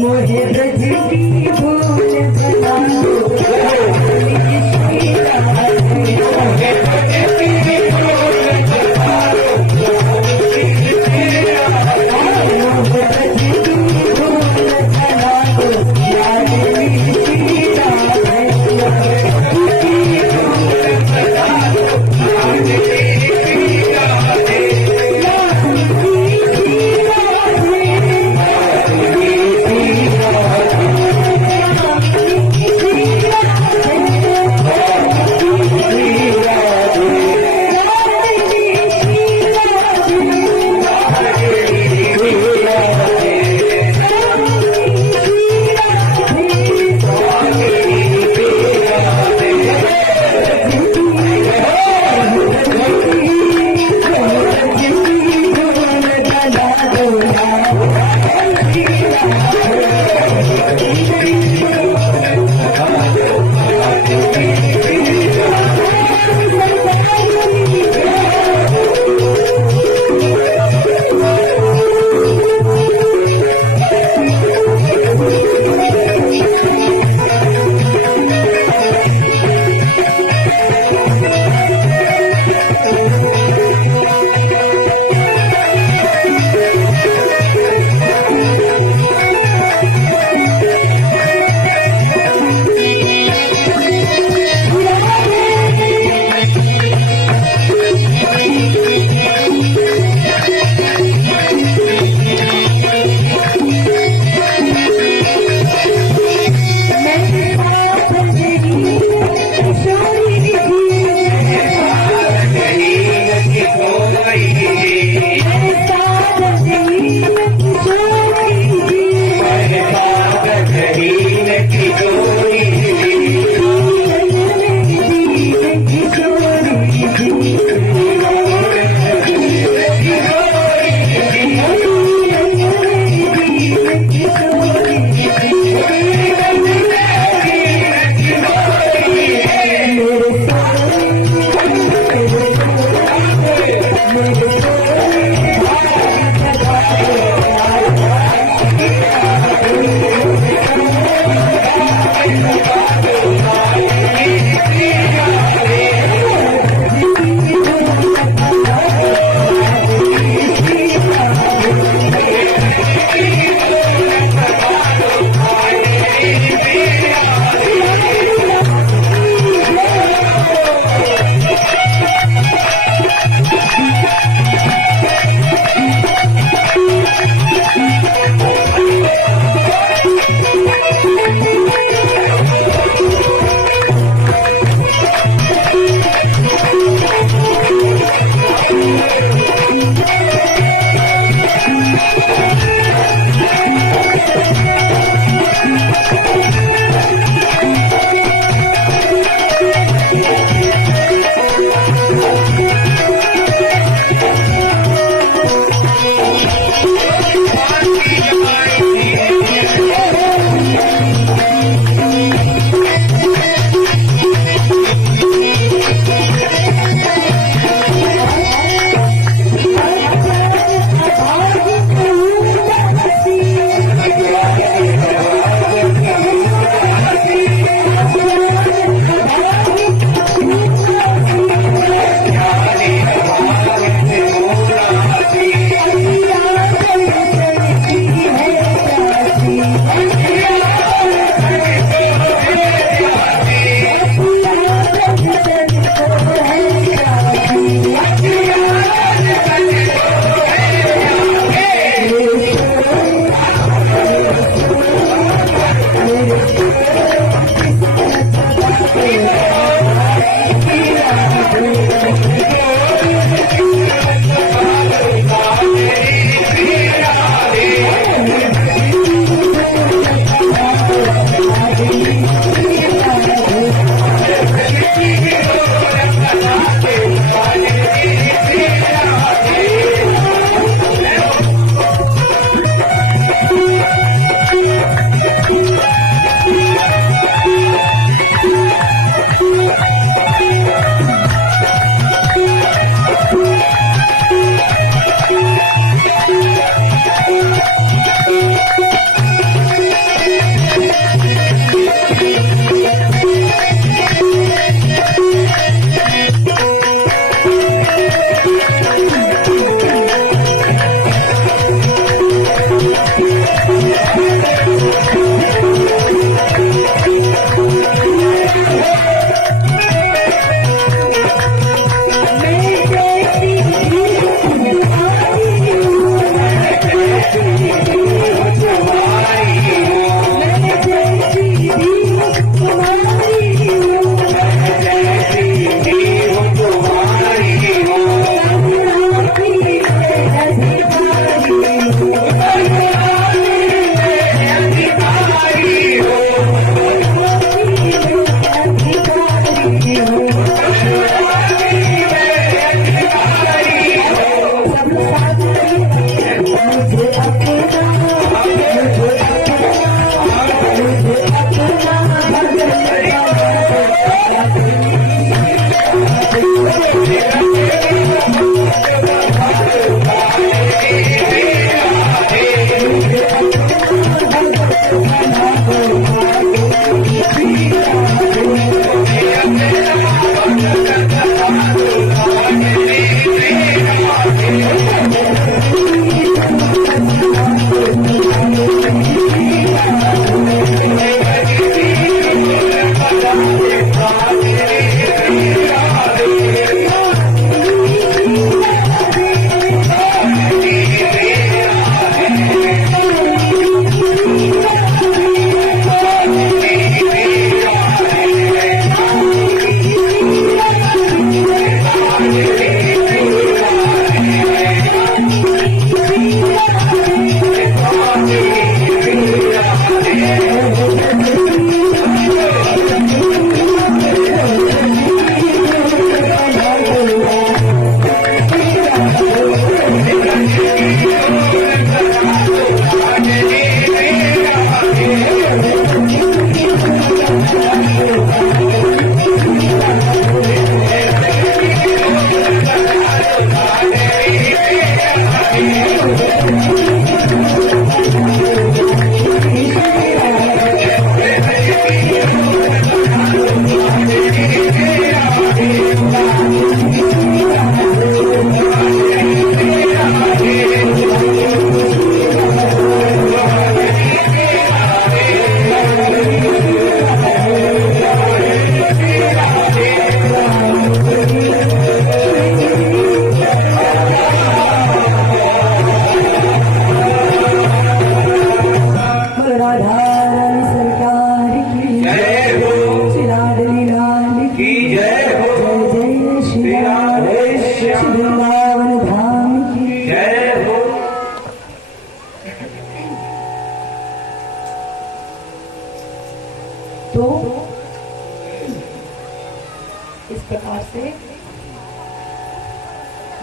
मोहे ब्रज की भूल भुला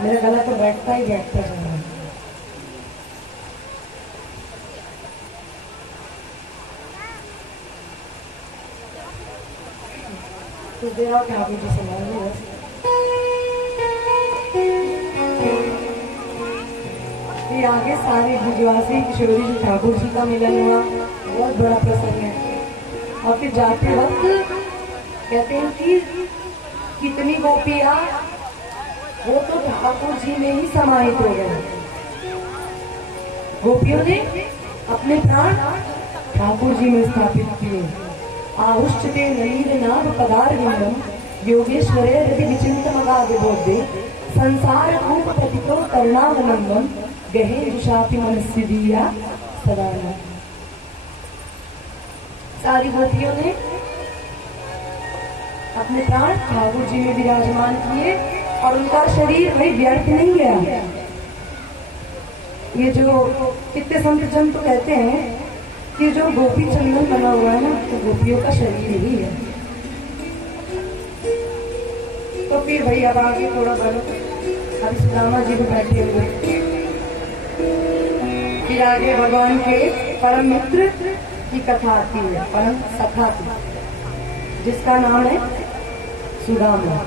मेरा गला तो बैठता ही बैठता जा रहा है। तो देर आप ठाकुर जी सुनाइए बस। फिर आगे सारे ब्रजवासी किशोरी जी ठाकुर जी का मिलन हुआ, बहुत बड़ा प्रसंग है। और फिर जाते वक्त कहते हैं कि कितनी गोपियां वो तो ठाकुर जी में ही समाहित हो गए। गोपियों ने अपने प्राण ठाकुर जी में स्थापित किए। आहुष्यते नलीन नाभ पदारविंदम योगेश्वरे यदि विचिंतमगाद बोधे संसार रूप प्रतिको करुणावलंबम गहे जुषापि मनस्य दिया सदाना। सारी गोपियों ने अपने प्राण ठाकुर जी में विराजमान किए और उनका शरीर भाई व्यर्थ नहीं गया। ये जो कितने संत जन तो कहते हैं कि जो गोपी चंदन बना हुआ है ना, तो गोपियों का शरीर ही है। तो फिर भाई अब आगे थोड़ा बोलो। अभी सुदामा जी भी बैठे हुए, फिर आगे भगवान के परम मित्र की कथा आती है, परम सखा की, जिसका नाम है सुदामा।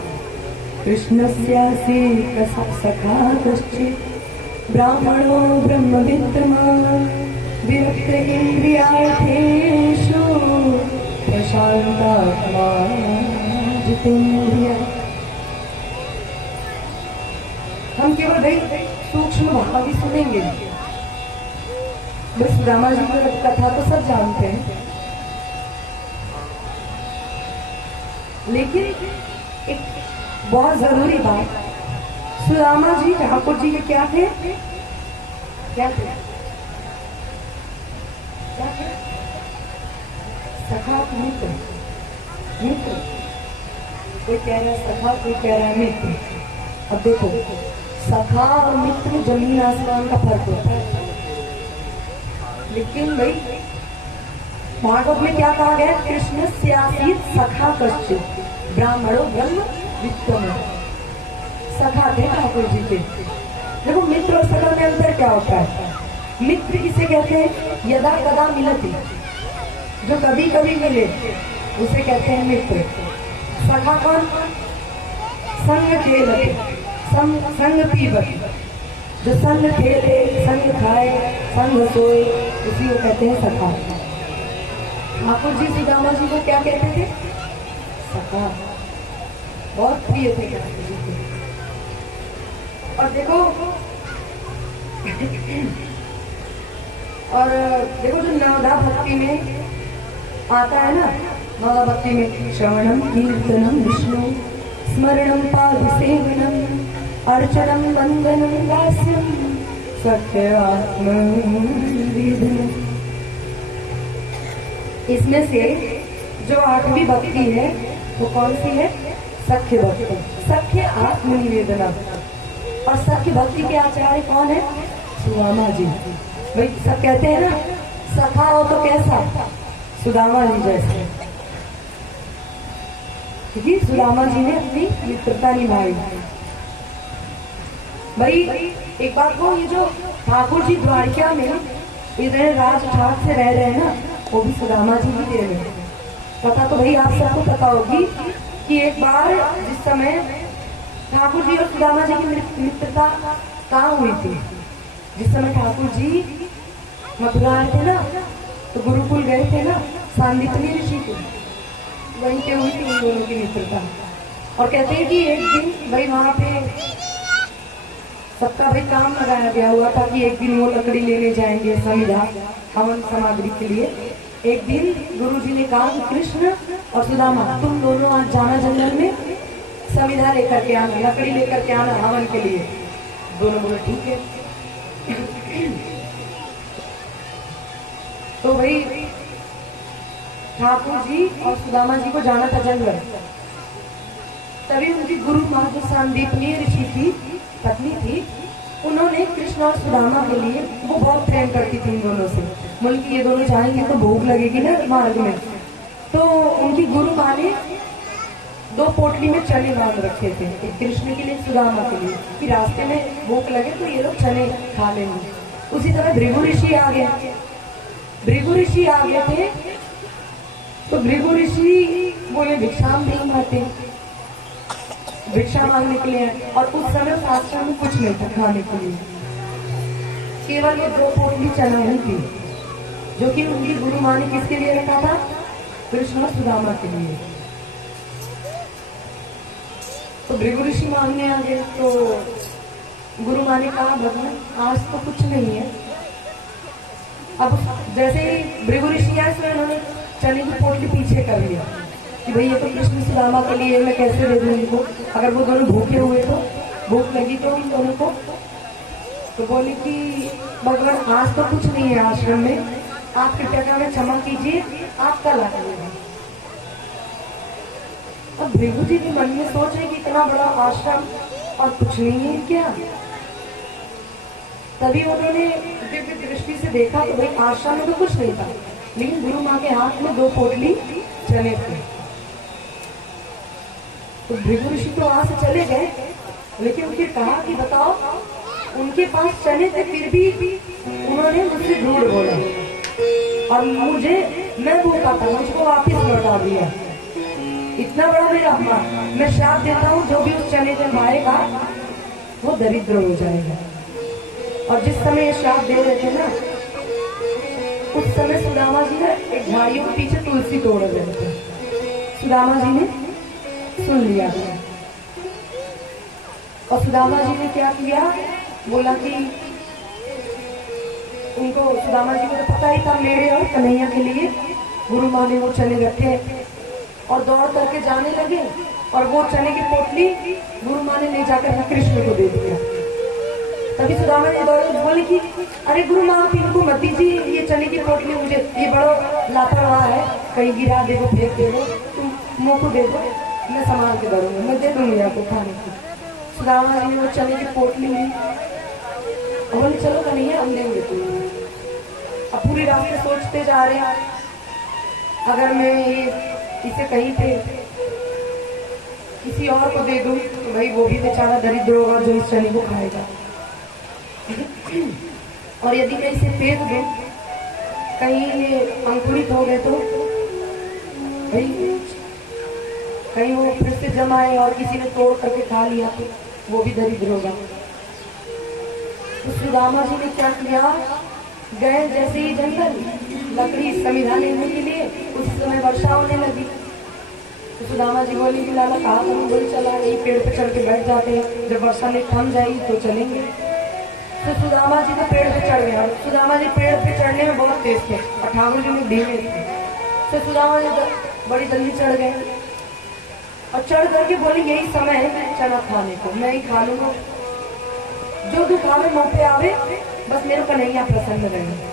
कृष्णस्यासि सखा कश्चित् ब्राह्मणो ब्रह्मविद्वान् विरक्त इन्द्रियार्थेषु प्रशान्तात्मा जितेन्द्रियः। हम केवल भाई सूक्ष्म भाव भी सुनेंगे। बस सुदामा जी की कथा तो सब जानते हैं, लेकिन एक बहुत जरूरी बात, सुदामा जी ठाकुर जी के क्या थे? क्या थे? क्या थे? सखा मित्र। मित्र, कोई कह रहा है सखा, कोई कह रहा है मित्र। अब देखो, सखा और मित्र जमीन आसमान का फर्क होता है। लेकिन भाई भागवत में क्या कहा गया? कृष्ण स्यासीत सखा कश्चित् ब्राह्मणो ब्रह्म विद्वान्। सखा थे ठाकुर जी के। देखो, मित्र और सखा में अंतर क्या होता है? मित्र किसे कहते हैं? यदा कदा मिलती, जो कभी कभी मिले उसे कहते हैं मित्र। सखा कौन? संग खेलते, संग पीबत, जो संग खेले, संग खाए, संग सोए, उसी को कहते हैं सखा। ठाकुर जी सुदामा जी को क्या कहते थे? सखा। बहुत प्रिय थे ठाकुर जी के। और देखो और देखो, जो नवदा भक्ति में आता है ना, नवदा भक्ति में श्रवणम कीर्तनम विष्णु स्मरणम पाद सेवनम अर्चनम वंदनम दास्यम सत्यात्म विधि। इसमें से जो 8वीं भक्ति है वो कौन सी है? सख्य भक्ति, सख्य आत्मनिवेदना। और सख्य भक्ति के आचार्य कौन है? सुदामा जी। भाई सब कहते हैं ना, सखा हो तो कैसा? सुदामा जी जैसे। क्योंकि सुदामा जी ने अपनी मित्रता निभाई। भाई एक बात को, ये जो ठाकुर जी द्वारका में इधर राज ठाक से रह रहे हैं ना, वो भी सुदामा जी ही दे रहे हैं। पता तो भाई आप सबको पता होगी कि एक बार जिस समय ठाकुर जी और सुदामा जी की मित्रता कहाँ हुई थी? जिस समय ठाकुर जी मथुरा आए थे ना, तो गुरुकुल गए थे ना, सांदीपनी ऋषि को, वहीं पे हुई थी उन दोनों की मित्रता। और कहते हैं कि एक दिन भाई वहां पे सबका भाई काम लगाया गया हुआ था कि एक दिन वो लकड़ी लेने जाएंगे समिधा हवन सामग्री के लिए। एक दिन गुरु जी ने कहा कि कृष्ण और सुदामा तुम दोनों आज जाना जंगल में, समिधा लेकर के आना, लकड़ी लेकर के आना हवन के लिए। दोनों बोले ठीक है। तो भाई ठाकुर जी और सुदामा जी को जाना था जंगल। तभी उनकी गुरु माँ जो सांदीपनी ऋषि की पत्नी थी, उन्होंने कृष्ण और सुदामा के लिए, वो बहुत प्रेम करती थी इन दोनों से, बोली कि ये दोनों जाएंगे तो भूख लगेगी ना मार्ग में। तो उनकी गुरु माँ ने दो पोटली में चने बांध रखे थे, एक कृष्ण के लिए, सुदामा के लिए, कि रास्ते में भूख लगे तो ये लोग चने खा लेंगे। उसी तरह भृगु ऋषि आ गए, भृगु ऋषि आ गए थे, तो भृगु ऋषि बोले भिक्षाम नहीं माते, भिक्षा मांगने के लिए। और उस समय आश्रम में कुछ नहीं था खाने के लिए, केवल ये दो पोटली चना ही थी, जो कि उनकी गुरु माँ ने किसके लिए रखा था? कृष्ण और सुदामा के लिए। तो भृगु ऋषि मांगने आ गए, तो गुरु माँ ने कहा भगवान आज तो कुछ नहीं है। अब जैसे ही भृगु ऋषि आए तो उन्होंने चने की पोटली पीछे कर लिया कि भाई ये तो कृष्ण सुदामा के लिए, मैं कैसे दे दूं इनको, अगर वो दोनों भूखे हुए तो, भूख लगी तो इन दोनों को। तो बोले कि भगवान आज तो कुछ नहीं है आश्रम में, आप कृपया में क्षमा कीजिए, आप कल आ जाइएगा। अब भृगु जी भी मन में सोच रहे कि इतना बड़ा आश्रम और कुछ नहीं है क्या। तभी उन्होंने दिव्य दृष्टि से देखा तो भाई आश्रम में तो कुछ नहीं था, लेकिन गुरु माँ के हाथ में दो पोटली चने थे। तो भृगु ऋषि तो वहां से चले गए, लेकिन फिर कहा कि बताओ, उनके पास चने थे फिर भी उन्होंने मुझसे झूठ बोला और मैं भूखा था, मुझको वापिस लौटा दिया। इतना बड़ा मेरा अपमान, मैं श्राप देता हूँ जो भी उस चने में खाएगा वो दरिद्र हो जाएगा। और जिस समय ये श्राप दे रहे थे ना, उस समय सुदामा जी ने एक झाड़ियों के पीछे तुलसी तोड़ रहे थे। सुदामा जी ने सुन लिया और सुदामा जी ने क्या किया, बोला कि उनको, सुदामा जी को तो पता ही था मेरे और कन्हैया के लिए गुरु माँ ने वो चने रखे, और दौड़ करके जाने लगे और वो चने की पोटली गुरु माँ ने ले जाकर कृष्ण को दे दिया। तभी सुदामा जी दौड़े बोले कि अरे गुरु माँ आप इनको मत दीजिए, ये चने की पोटली मुझे, ये बड़ा लापरवाह है, कहीं गिरा दे दो, फेंक दे दो, तुम मुँह को दे दो, मैं संभाल के दौड़ूंगा, मैं दे दूंगी आपको खाने को। सुदामा जी ने वो चने की पोटली ली, बोले चलो कन्हैया हम देंगे तुम्हें। अब पूरी रास्ते सोचते जा रहे हैं, अगर मैं इसे कहीं पे किसी और को दे दूं तो भाई वो भी बेचारा दरिद्र होगा जो इस चने को खाएगा, और यदि मैं इसे फेंक दूं, कहीं ये अंकुरित हो गए तो भाई कहीं वो फिर से जमाए और किसी ने तोड़ करके खा लिया तो वो भी दरिद्र होगा। तो सुदामा जी ने क्या किया, गए जैसे ही जंगल लकड़ी समिधा लेने के लिए, उस समय वर्षा होने लगी। तो सुदामा जी बोले कि लाला कहाँ करूँ, बोले चला यही पेड़ पे चढ़ के बैठ जाते हैं, जब वर्षा नहीं थम जाएगी तो चलेंगे। तो सुदामा जी तो पेड़ पे चढ़ गया। सुदामा जी पेड़ पे चढ़ने में बहुत तेज थे और ठाकुर जी में धीमे थे, तो सुदामा जी बड़ी जल्दी चढ़ गए और चढ़ करके बोले यही समय है चना खाने को, मैं ही खा लूंगा, जो दुख आवे मुँह पे आवे, बस मेरे कन्हैया प्रसन्न रहे।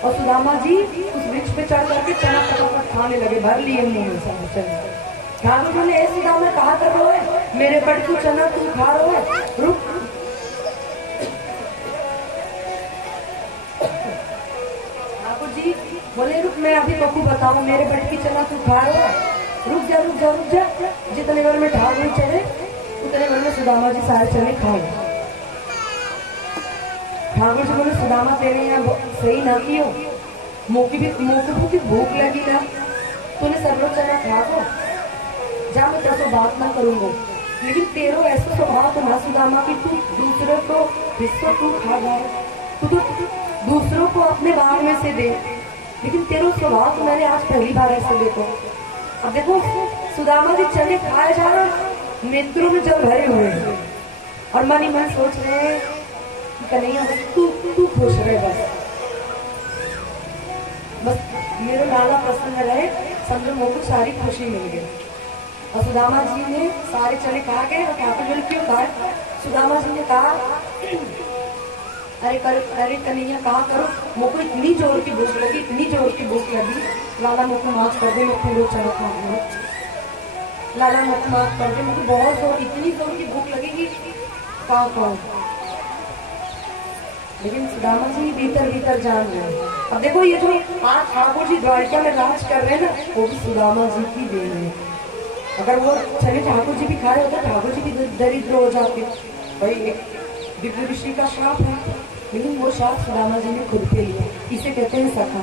और सुदामा जी उस वृक्ष पे चढ़ करके चना पकड़ खाने लगे, भर लिए मुंह में सब चना। ठाकुर बोले ऐ सुदामा कहा कर रहे हो, मेरे बड़ को चना तू खा रहे हो, रुक। ठाकुर जी बोले रुक, मैं अभी बकू बताऊं, मेरे बड़ की चना तू खा रहे हो, रुक जा रुक जा रुक जा। जितने घर में ठाकुर चले उतने घर में सुदामा जी सारे चने खाए। ठाकुर जी बोले सुदामा तेरे यहाँ सही ना कियो, मोकी भी भूख लगी ना, तूने सर्व चना खा को जा, मैं तेरे से बात ना करूंगा, लेकिन तेरो ऐसा स्वभाव तो ना सुदामा की तू दूसरों को हिस्सा तू खा जाए, तू तो दूसरों को अपने भाग में से दे, लेकिन तेरो स्वभाव तो मैंने आज पहली बार ऐसा देखो। अब देखो सुदामा जी चने खाए जा रहा, नेत्रों में जल भरे हुए हैं और मन ही मन सोच रहे हैं कन्हैया बस तू खुश रहे, बस मेरे लाला प्रसन्न रहे, समझो मुझको सारी खुशी मिल गई। और सुदामा जी ने सारे चने खा गए और ठाकुर जी ने क्यों कहा, सुदामा जी ने कहा अरे कन्हैया कहा करो, मुझको इतनी जोर की भूख लगी, इतनी जोर की भूख लगी, लाला मुझको माफ कर दे, मैं पूरे चना खा लूँ, लाला मुझको माफ कर दे, मुझको बहुत जोर, इतनी जोर की भूख लगेगी कहाँ। लेकिन सुदामा जी भीतर भीतर जान रहे। अब देखो ये जो आज ठाकुर जी द्वारिका में राज कर रहे हैं ना, वो भी सुदामा जी की देन है। अगर वो चने ठाकुर जी भी खाए होते ठाकुर जी भी दरिद्र हो जाते। भाई एक दिव्य ऋषि का श्राप है, लेकिन वो श्राप सुदामा जी ने खुद पे लिया। इसे कहते हैं सखा।